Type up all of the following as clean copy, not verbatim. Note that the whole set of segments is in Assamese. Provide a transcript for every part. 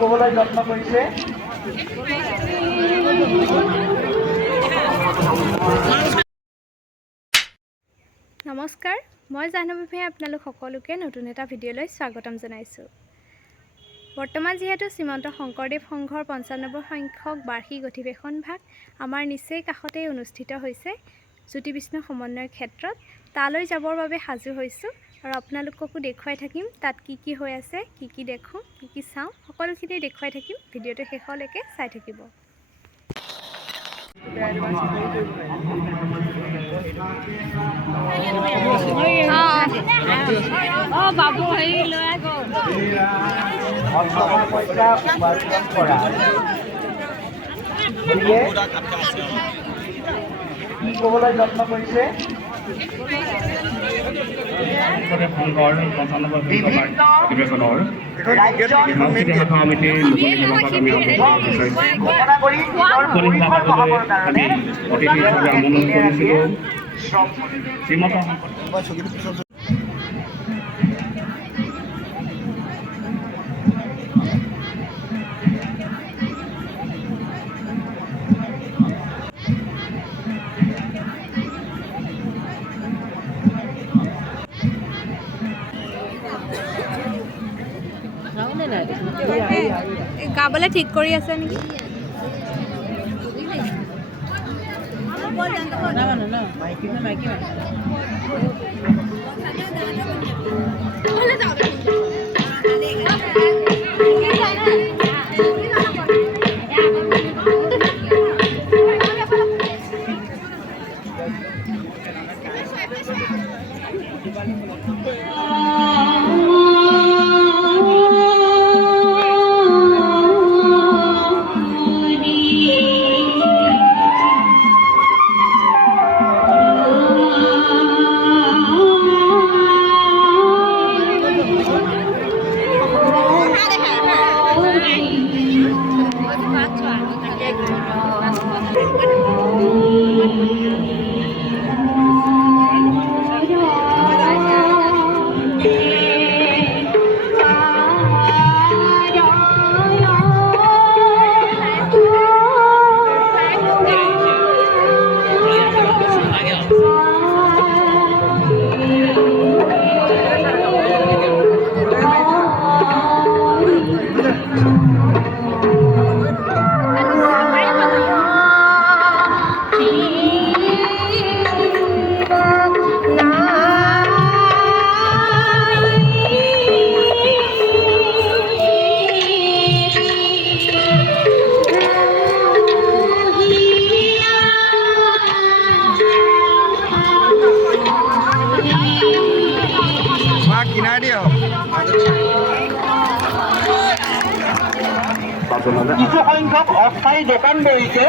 ক'বলৈ যত্ন কৰিছে। নমস্কাৰ, মই জাহ্নৱী ভূঞাই আপোনালোক সকলোকে নতুন এটা ভিডিঅ'লৈ স্বাগতম জনাইছোঁ। বৰ্তমান যিহেতু শ্ৰীমন্ত শংকৰদেৱ সংঘৰ ৯৫ সংখ্যক বাৰ্ষিক অধিৱেশন ভাগ আমাৰ নিচেই কাষতেই অনুষ্ঠিত হৈছে জ্যোতি বিষ্ণু সমন্বয় ক্ষেত্ৰত, তালৈ যাবৰ বাবে সাজু হৈছোঁ আৰু আপোনালোককো দেখুৱাই থাকিম তাত কি হৈ আছে, কি দেখোঁ, কি চাওঁ, সকলোখিনি দেখুৱাই থাকিম। ভিডিঅ'টো শেষলৈকে চাই থাকিব। বাবু হেৰি লৈ অষ্টমৰ পৰীক্ষা উপাৰ্জন কৰা। গতিকে কি ক'বলৈ যত্ন কৰিছে? বিভিন্ন ঘোষণা কৰি নিজৰ পৰিসৰ বঢ়াবৰ কাৰণে গাবলৈ ঠিক কৰি আছে নেকি? কিছু সংখ্যক অস্থায়ী দোকান ৰয়েছে।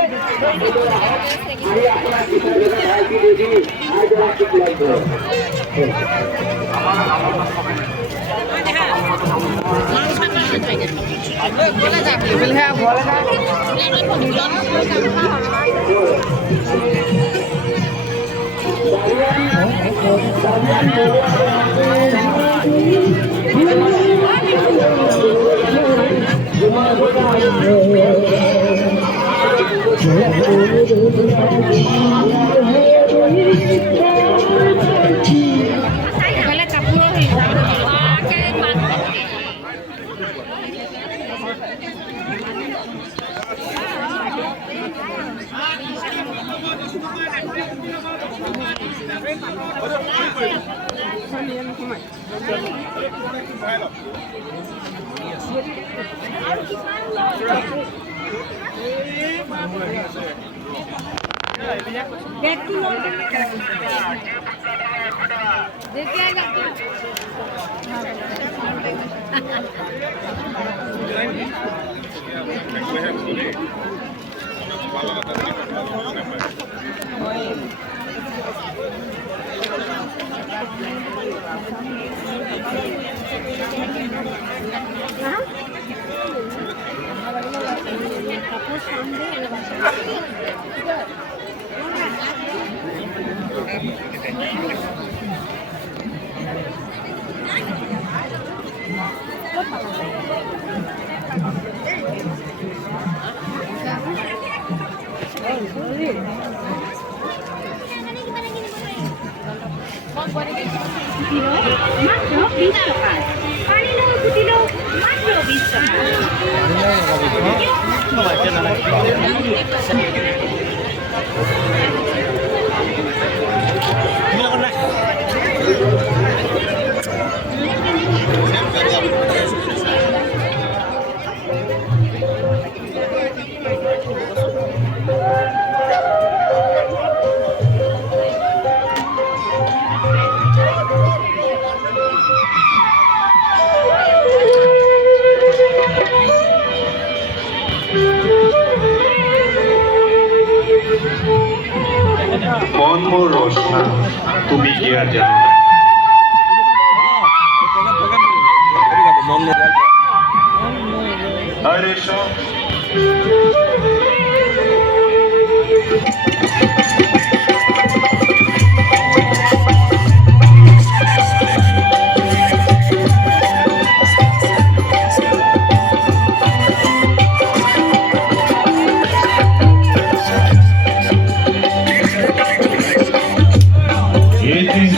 মন মোৰ ৰচনা তুমি কিয়া জানা আৰে সব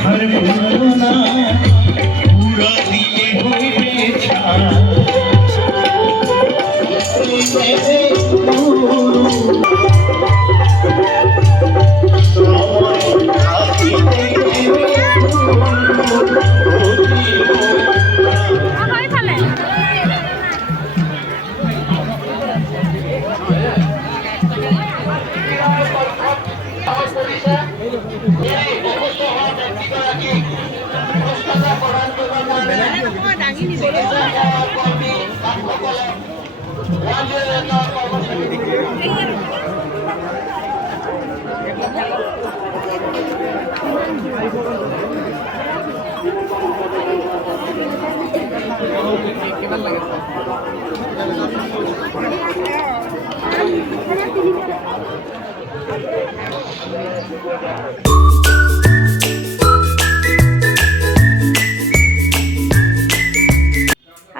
हर पुराना पूरा दिए हुए छा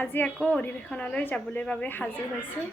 আজি আকৌ অধিৱেশনলৈ যাবলৈ বাবে সাজু হৈছোঁ।